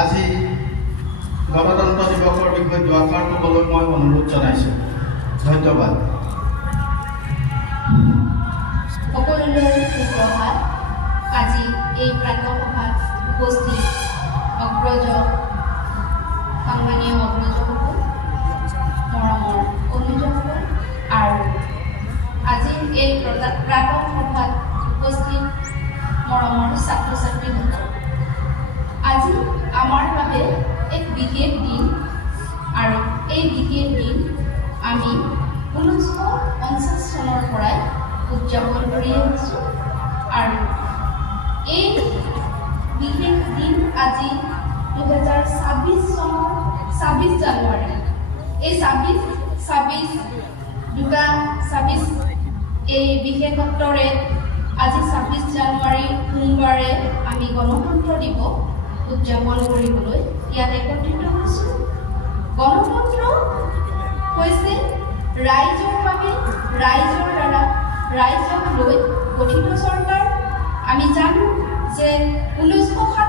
আজি গণতন্ত্ৰ দিৱসৰ বিষয়ে দুআষাৰ ক'বলৈ মই অনুৰোধ জনাইছোঁ। ধন্যবাদ। সকলোলৈ সুপ্ৰভাত। আজি এই প্ৰাতঃসভাত উপস্থিত সন্মানীয় অগ্ৰজসকল, মৰমৰ অনুজসকল আৰু আজি এই প্ৰাতঃসভাত উপস্থিত মৰমৰ ছাত্ৰ ছাত্ৰীসকল, আজি আমাৰ বাবে এক বিশেষ দিন আৰু এই বিশেষ দিন আমি 1950 চনৰ পৰাই উদযাপন কৰি আহিছোঁ আৰু এই বিশেষ দিন আজি 2026 চনৰ 26 জানুৱাৰী। এই 26 এই বিশেষত্বৰে আজি 26 জানুৱাৰী সোমবাৰে আমি গণতন্ত্ৰ দিৱস উদযাপন কৰিবলৈ ইয়াত একত্ৰিত হৈছোঁ। গণতন্ত্ৰ হৈছে ৰাইজৰ বাবে, ৰাইজৰ দ্বাৰা, ৰাইজক লৈ গঠিত চৰকাৰ। আমি জানো যে 1960